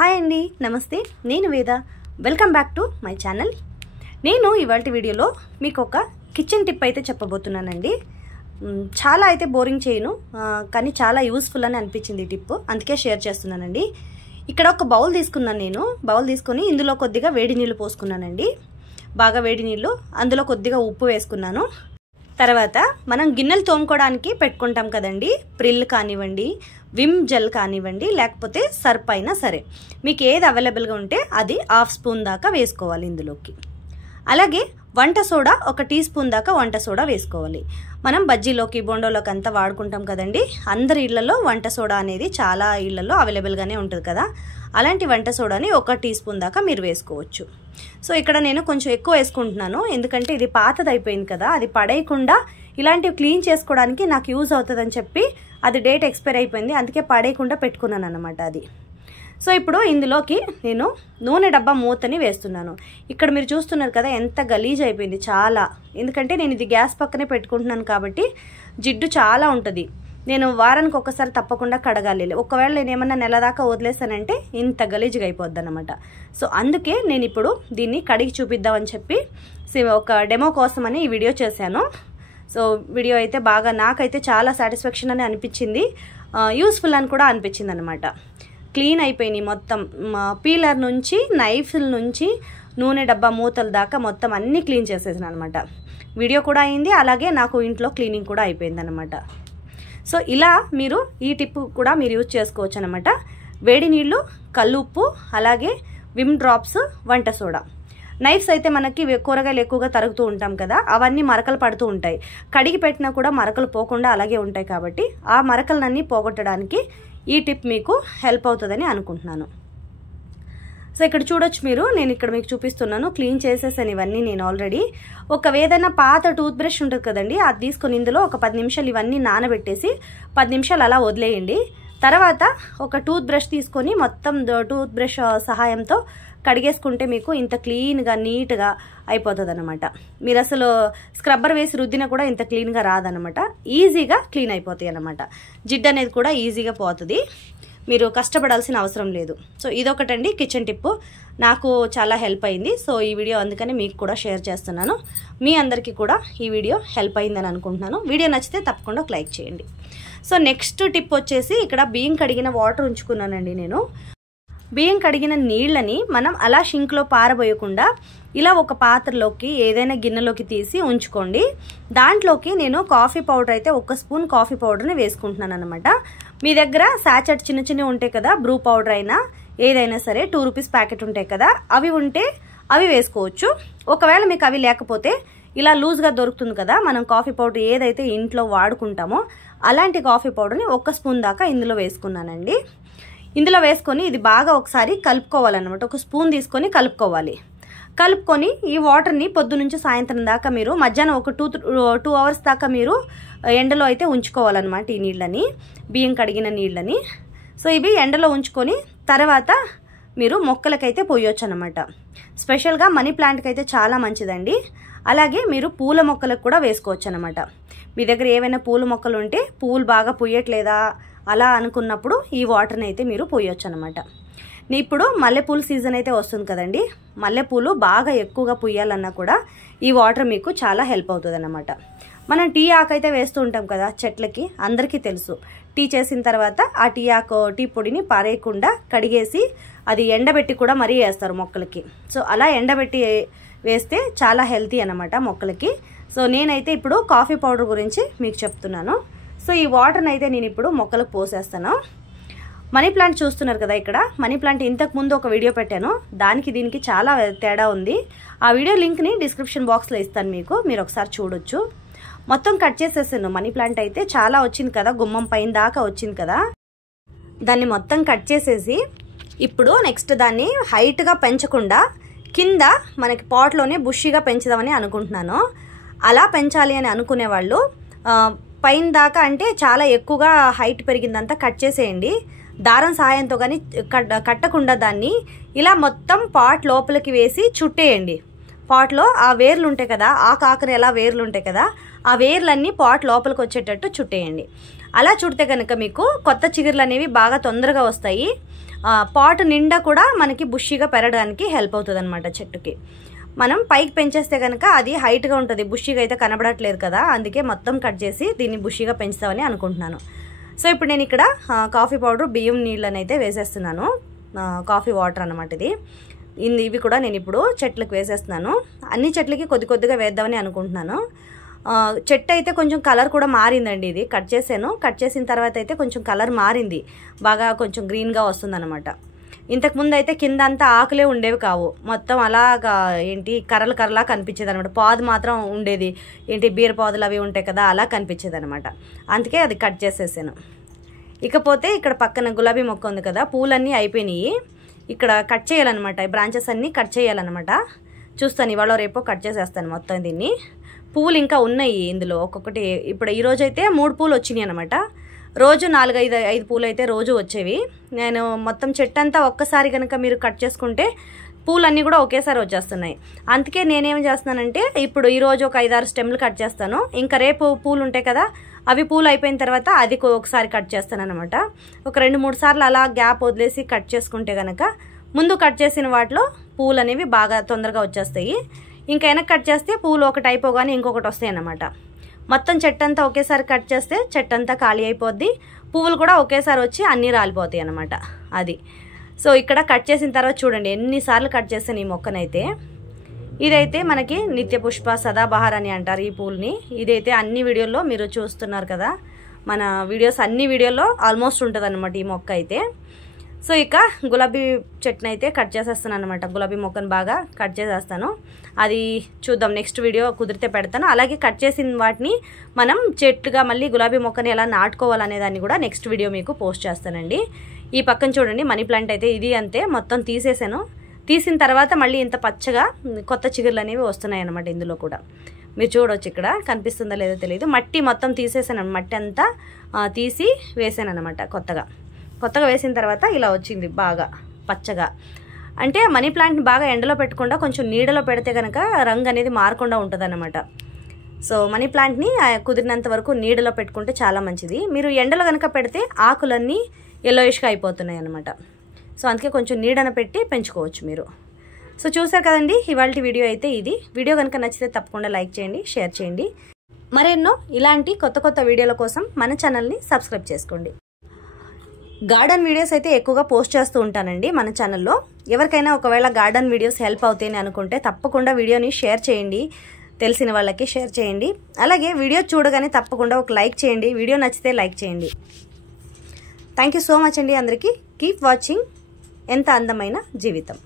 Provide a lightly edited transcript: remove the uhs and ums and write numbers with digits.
Hi అండి, నమస్తే. నేను వేద. Welcome back to my channel. నేను ఇవాల్టి వీడియోలో మీకు ఒక కిచెన్ టిప్ అయితే చెప్పబోతున్నానండి. చాలా అయితే బోరింగ్ చేయను, కానీ చాలా యూస్ఫుల్ అని అనిపించింది ఈ టిప్, అందుకే షేర్ చేస్తున్నానండి. ఇక్కడ ఒక బౌల్ తీసుకున్నాను. నేను బౌల్ తీసుకొని ఇందులో కొద్దిగా వేడి నీళ్ళు పోసుకున్నానండి. బాగా వేడి నీళ్ళు, అందులో కొద్దిగా ఉప్పు వేసుకున్నాను. తర్వాత మనం గిన్నెలు తోముకోవడానికి పెట్టుకుంటాం కదండి, ప్రిల్ కానివ్వండి, విమ్ జెల్ కానివ్వండి, లేకపోతే సర్ప్ అయినా సరే, మీకు ఏది అవైలబుల్గా ఉంటే అది 1/2 స్పూన్ దాకా వేసుకోవాలి ఇందులోకి. అలాగే వంట సోడా 1 టీ స్పూన్ దాకా వంట సోడా వేసుకోవాలి. మనం బజ్జీలోకి, బొండోలోకి అంతా వాడుకుంటాం కదండి. అందరి ఇళ్లలో వంట సోడా అనేది చాలా ఇళ్లలో అవైలబుల్గానే ఉంటుంది కదా. అలాంటి వంట సోడాని 1 టీ స్పూన్ దాకా మీరు వేసుకోవచ్చు. సో ఇక్కడ నేను కొంచెం ఎక్కువ వేసుకుంటున్నాను, ఎందుకంటే ఇది పాతది అయిపోయింది కదా, అది పడేయకుండా ఇలాంటివి క్లీన్ చేసుకోవడానికి నాకు యూజ్ అవుతుందని చెప్పి అది డేట్ ఎక్స్పైర్ అయిపోయింది, అందుకే పడేయకుండా పెట్టుకున్నాను అనమాట అది. సో ఇప్పుడు ఇందులోకి నేను నూనె డబ్బా మూతని వేస్తున్నాను. ఇక్కడ మీరు చూస్తున్నారు కదా ఎంత గలీజ్ అయిపోయింది చాలా, ఎందుకంటే నేను ఇది గ్యాస్ పక్కనే పెట్టుకుంటున్నాను కాబట్టి జిడ్డు చాలా ఉంటుంది. నేను వారానికి ఒకసారి తప్పకుండా కడగాలి. ఒకవేళ నేను ఏమన్నా నెల దాకా వదిలేసానంటే ఇంత గలీజ్గా అయిపోద్ది అనమాట. సో అందుకే నేను ఇప్పుడు దీన్ని కడిగి చూపిద్దామని చెప్పి ఒక డెమో కోసమని ఈ వీడియో చేశాను. సో వీడియో అయితే బాగా నాకైతే చాలా సాటిస్ఫాక్షన్ అని అనిపించింది, యూస్ఫుల్ అని కూడా అనిపించింది అనమాట. క్లీన్ అయిపోయినాయి మొత్తం, పీలర్ నుంచి, నైఫ్ల నుంచి, నూనె డబ్బా మూతల దాకా మొత్తం అన్నీ క్లీన్ చేసేసాను అనమాట. వీడియో కూడా అయింది, అలాగే నాకు ఇంట్లో క్లీనింగ్ కూడా అయిపోయింది అనమాట. సో ఇలా మీరు ఈ టిప్ కూడా మీరు యూజ్ చేసుకోవచ్చు అనమాట. వేడి నీళ్ళు, కల్లుప్పు, అలాగే విమ్ డ్రాప్స్, వంట సోడా. నైఫ్స్ అయితే మనకి కూరగాయలు ఎక్కువగా తరుగుతూ ఉంటాం కదా, అవన్నీ మరకలు పడుతూ ఉంటాయి. కడిగి పెట్టినా కూడా మరకలు పోకుండా అలాగే ఉంటాయి కాబట్టి ఆ మరకలన్నీ పోగొట్టడానికి ఈ టిప్ మీకు హెల్ప్ అవుతుందని అనుకుంటున్నాను. సో ఇక్కడ చూడొచ్చు మీరు, నేను ఇక్కడ మీకు చూపిస్తున్నాను. క్లీన్ చేసేసాను ఇవన్నీ నేను ఆల్రెడీ. ఏదైనా పాత టూత్ బ్రష్ ఉంటుంది కదండి, అది తీసుకొని ఇందులో ఒక 10 నిమిషాలు ఇవన్నీ నానబెట్టేసి 10 నిమిషాలు అలా వదిలేయండి. తర్వాత ఒక టూత్ బ్రష్ తీసుకొని మొత్తం టూత్ బ్రష్ సహాయంతో కడిగేసుకుంటే మీకు ఇంత క్లీన్గా నీట్గా అయిపోతుంది అనమాట. మీరు అసలు స్క్రబ్బర్ వేసి రుద్దినా కూడా ఇంత క్లీన్గా రాదనమాట. ఈజీగా క్లీన్ అయిపోతాయి అనమాట. జిడ్డు అనేది కూడా ఈజీగా పోతుంది, మీరు కష్టపడాల్సిన అవసరం లేదు. సో ఇదొకటండి కిచెన్ టిప్, నాకు చాలా హెల్ప్ అయింది. సో ఈ వీడియో అందుకని మీకు కూడా షేర్ చేస్తున్నాను. మీ అందరికీ కూడా ఈ వీడియో హెల్ప్ అయిందని అనుకుంటున్నాను. వీడియో నచ్చితే తప్పకుండా ఒక లైక్ చేయండి. సో నెక్స్ట్ టిప్ వచ్చేసి, ఇక్కడ బియ్యం కడిగిన వాటర్ ఉంచుకున్నానండి నేను. బియ్యం కడిగిన నీళ్ళని మనం అలా షింక్లో పారబోయకుండా ఇలా ఒక పాత్రలోకి, ఏదైనా గిన్నెలోకి తీసి ఉంచుకోండి. దాంట్లోకి నేను కాఫీ పౌడర్ అయితే 1 స్పూన్ కాఫీ పౌడర్ని వేసుకుంటున్నాను అనమాట. మీ దగ్గర సాచెట్ చిన్న చిన్నవి ఉంటాయి కదా, బ్రూ పౌడర్ అయినా ఏదైనా సరే, 2 రూపీస్ ప్యాకెట్ ఉంటాయి కదా, అవి ఉంటే అవి వేసుకోవచ్చు. ఒకవేళ మీకు అవి లేకపోతే ఇలా లూజ్గా దొరుకుతుంది కదా, మనం కాఫీ పౌడర్ ఏదైతే ఇంట్లో వాడుకుంటామో అలాంటి కాఫీ పౌడర్ని 1 స్పూన్ దాకా ఇందులో వేసుకున్నానండి. ఇందులో వేసుకొని ఇది బాగా ఒకసారి కలుపుకోవాలన్నమాట. 1 స్పూన్ తీసుకొని కలుపుకొని ఈ వాటర్ని పొద్దు నుంచి సాయంత్రం దాకా మీరు మధ్యాహ్నం ఒక 2 అవర్స్ దాకా మీరు ఎండలో అయితే ఉంచుకోవాలన్నమాట ఈ నీళ్ళని, బియ్యం కడిగిన నీళ్ళని. సో ఇవి ఎండలో ఉంచుకొని తర్వాత మీరు మొక్కలకైతే పోయొచ్చు అనమాట. స్పెషల్గా మనీ ప్లాంట్కి అయితే చాలా మంచిదండి. అలాగే మీరు పూల మొక్కలకు కూడా వేసుకోవచ్చు అనమాట. మీ దగ్గర ఏవైనా పూల మొక్కలు ఉంటే, పూలు బాగా పూయట్లేదా అలా అనుకున్నప్పుడు ఈ వాటర్ని అయితే మీరు పోయొచ్చు అనమాట. ఇప్పుడు మల్లెపూల సీజన్ అయితే వస్తుంది కదండి, మల్లెపూలు బాగా ఎక్కువగా పూయాలన్నా కూడా ఈ వాటర్ మీకు చాలా హెల్ప్ అవుతుంది అన్నమాట. మనం టీ ఆకు అయితే వేస్తూ ఉంటాం కదా చెట్లకి, అందరికీ తెలుసు. టీ చేసిన తర్వాత ఆ టీ పొడిని పారేయకుండా కడిగేసి అది ఎండబెట్టి కూడా మరీ వేస్తారు మొక్కలకి. సో అలా ఎండబెట్టి వేస్తే చాలా హెల్తీ అన్నమాట మొక్కలకి. సో నేనైతే ఇప్పుడు కాఫీ పౌడర్ గురించి మీకు చెప్తున్నాను. సో ఈ వాటర్ని అయితే నేను ఇప్పుడు మొక్కలకు పోసేస్తాను. మనీ ప్లాంట్ చూస్తున్నారు కదా, ఇక్కడ మనీ ప్లాంట్ ఇంతకు ముందు ఒక వీడియో పెట్టాను, దానికి దీనికి చాలా తేడా ఉంది. ఆ వీడియో లింక్ని డిస్క్రిప్షన్ బాక్స్లో ఇస్తాను మీకు, మీరు ఒకసారి చూడొచ్చు. మొత్తం కట్ చేసేసాను. మనీ ప్లాంట్ అయితే చాలా వచ్చింది కదా, గుమ్మం పైన దాకా వచ్చింది కదా, దాన్ని మొత్తం కట్ చేసేసి ఇప్పుడు నెక్స్ట్ దాన్ని హైట్గా పెంచకుండా కింద మనకి పాట్లోనే బుషిగా పెంచుదామని అనుకుంటున్నాను. అలా పెంచాలి అని అనుకునే వాళ్ళు పైన దాకా, అంటే చాలా ఎక్కువగా హైట్ పెరిగిందంతా కట్ చేసేయండి. దారం సహాయంతో కానీ కట్టకుండా దాన్ని ఇలా మొత్తం పాట్ లోపలికి వేసి చుట్టేయండి. పాట్లో ఆ వేర్లు ఉంటాయి కదా, ఆకున ఎలా వేర్లు ఉంటాయి కదా, ఆ వేర్లన్నీ పాట్ లోపలికి వచ్చేటట్టు చుట్టేయండి. అలా చుడితే కనుక మీకు కొత్త చిగుర్లు అనేవి బాగా తొందరగా వస్తాయి. పాట్ నిండా కూడా మనకి బుషిగా పెరగడానికి హెల్ప్ అవుతుంది అనమాట చెట్టుకి. మనం పైకి పెంచేస్తే కనుక అది హైట్గా ఉంటుంది, బుషిగా అయితే కనబడట్లేదు కదా, అందుకే మొత్తం కట్ చేసి దీన్ని బుషిగా పెంచుతామని అనుకుంటున్నాను. సో ఇప్పుడు నేను ఇక్కడ కాఫీ పౌడర్, బియ్యం నీళ్ళని అయితే వేసేస్తున్నాను, కాఫీ వాటర్ అనమాట ఇది. ఇవి కూడా నేను ఇప్పుడు చెట్లకు వేసేస్తున్నాను. అన్ని చెట్లకి కొద్ది కొద్దిగా వేద్దామని అనుకుంటున్నాను. చెట్టు అయితే కొంచెం కలర్ కూడా మారిందండి. ఇది కట్ చేశాను, కట్ చేసిన తర్వాత అయితే కొంచెం కలర్ మారింది, బాగా కొంచెం గ్రీన్గా వస్తుందన్నమాట. ఇంతకుముందు అయితే కింద అంతా ఆకులే ఉండేవి కావు, మొత్తం అలాగా ఏంటి కర్రలు కర్రలా కనిపించేది అనమాట. పాదు మాత్రం ఉండేది, ఏంటి బీర పాదులు అవి ఉంటాయి కదా, అలా కనిపించేది అనమాట. అందుకే అది కట్ చేసేసాను. ఇకపోతే ఇక్కడ పక్కన గులాబీ మొక్క ఉంది కదా, పూలన్నీ అయిపోయినాయి. ఇక్కడ కట్ చేయాలన్నమాట, ఈ బ్రాంచెస్ అన్నీ కట్ చేయాలన్నమాట. చూస్తాను ఇవాళ రేపో కట్ చేసేస్తాను మొత్తం దీన్ని. పువ్వులు ఇంకా ఉన్నాయి ఇందులో ఒక్కొక్కటి. ఇప్పుడు ఈరోజు అయితే 3 పూలు వచ్చినాయి అనమాట. రోజు 4-5 పూలు అయితే రోజు వచ్చేవి. నేను మొత్తం చెట్టు అంతా ఒక్కసారి కనుక మీరు కట్ చేసుకుంటే పూలన్నీ కూడా ఒకేసారి వచ్చేస్తున్నాయి. అందుకే నేనేం చేస్తున్నానంటే ఇప్పుడు ఈరోజు ఒక 5-6 స్టెమ్లు కట్ చేస్తాను, ఇంకా రేపు పూలు ఉంటాయి కదా, అవి పూలు అయిపోయిన తర్వాత అది ఒకసారి కట్ చేస్తాను అనమాట. ఒక 2-3 సార్లు అలా గ్యాప్ వదిలేసి కట్ చేసుకుంటే కనుక ముందు కట్ చేసిన వాటిలో పూలు అనేవి బాగా తొందరగా వచ్చేస్తాయి. ఇంకా వెనక్కి కట్ చేస్తే పూలు ఒకటి అయిపోగానే ఇంకొకటి వస్తాయి అన్నమాట. మొత్తం చెట్టు అంతా ఒకేసారి కట్ చేస్తే చెట్టు అంతా ఖాళీ అయిపోద్ది, పువ్వులు కూడా ఒకేసారి వచ్చి అన్నీ రాలిపోతాయి అన్నమాట. అది సో ఇక్కడ కట్ చేసిన తర్వాత చూడండి ఎన్నిసార్లు కట్ చేస్తాను ఈ మొక్కనైతే. ఇదైతే మనకి నిత్య పుష్ప సదాబహార్ అని అంటారు ఈ పూల్ని. ఇదైతే అన్ని వీడియోల్లో మీరు చూస్తున్నారు కదా, మన వీడియోస్ అన్ని వీడియోల్లో ఆల్మోస్ట్ ఉంటుంది అనమాట ఈ మొక్క అయితే. సో ఇక గులాబీ చెట్టును అయితే కట్ చేసేస్తాను అనమాట, గులాబీ మొక్కను బాగా కట్ చేసేస్తాను. అది చూద్దాం, నెక్స్ట్ వీడియో కుదిరితే పెడతాను. అలాగే కట్ చేసిన వాటిని మనం చెట్టుగా మళ్ళీ గులాబీ మొక్కని ఎలా నాటుకోవాలనే దాన్ని కూడా నెక్స్ట్ వీడియో మీకు పోస్ట్ చేస్తానండి. ఈ పక్కన చూడండి మనీ ప్లాంట్ అయితే ఇది అంతే, మొత్తం తీసేసాను. తీసిన తర్వాత మళ్ళీ ఇంత పచ్చగా కొత్త చిగుర్లు అనేవి వస్తున్నాయి అన్నమాట. ఇందులో కూడా మీరు చూడవచ్చు, ఇక్కడ కనిపిస్తుందో లేదో తెలియదు, మట్టి మొత్తం తీసేసాను, మట్టి అంతా తీసి వేసాను అనమాట. కొత్తగా వేసిన తర్వాత ఇలా వచ్చింది బాగా పచ్చగా. అంటే మనీ ప్లాంట్ని బాగా ఎండలో పెట్టకుండా కొంచెం నీడలో పెడితే కనుక రంగు అనేది మారకుండా ఉంటుంది అన్నమాట. సో మనీ ప్లాంట్ని కుదిరినంత వరకు నీడలో పెట్టుకుంటే చాలా మంచిది. మీరు ఎండలో కనుక పెడితే ఆకులన్నీ ఎల్లోయిష్గా అయిపోతున్నాయి అన్నమాట. సో అందుకే కొంచెం నీడన పెట్టి పెంచుకోవచ్చు మీరు. సో చూసారు కదండి ఇవాళ వీడియో అయితే ఇది. వీడియో కనుక నచ్చితే తప్పకుండా లైక్ చేయండి, షేర్ చేయండి. మరెన్నో ఇలాంటి కొత్త వీడియోల కోసం మన ఛానల్ని సబ్స్క్రైబ్ చేసుకోండి. గార్డెన్ వీడియోస్ అయితే ఎక్కువగా పోస్ట్ చేస్తూ ఉంటానండి మన ఛానల్లో. ఎవరికైనా ఒకవేళ గార్డెన్ వీడియోస్ హెల్ప్ అవుతాయని అనుకుంటే తప్పకుండా వీడియోని షేర్ చేయండి, తెలిసిన వాళ్ళకి షేర్ చేయండి. అలాగే వీడియో చూడగానే తప్పకుండా ఒక లైక్ చేయండి, వీడియో నచ్చితే లైక్ చేయండి. థ్యాంక్ యూ సో మచ్ అండి అందరికీ. కీప్ వాచింగ్ ఎంత అందమైన జీవితం.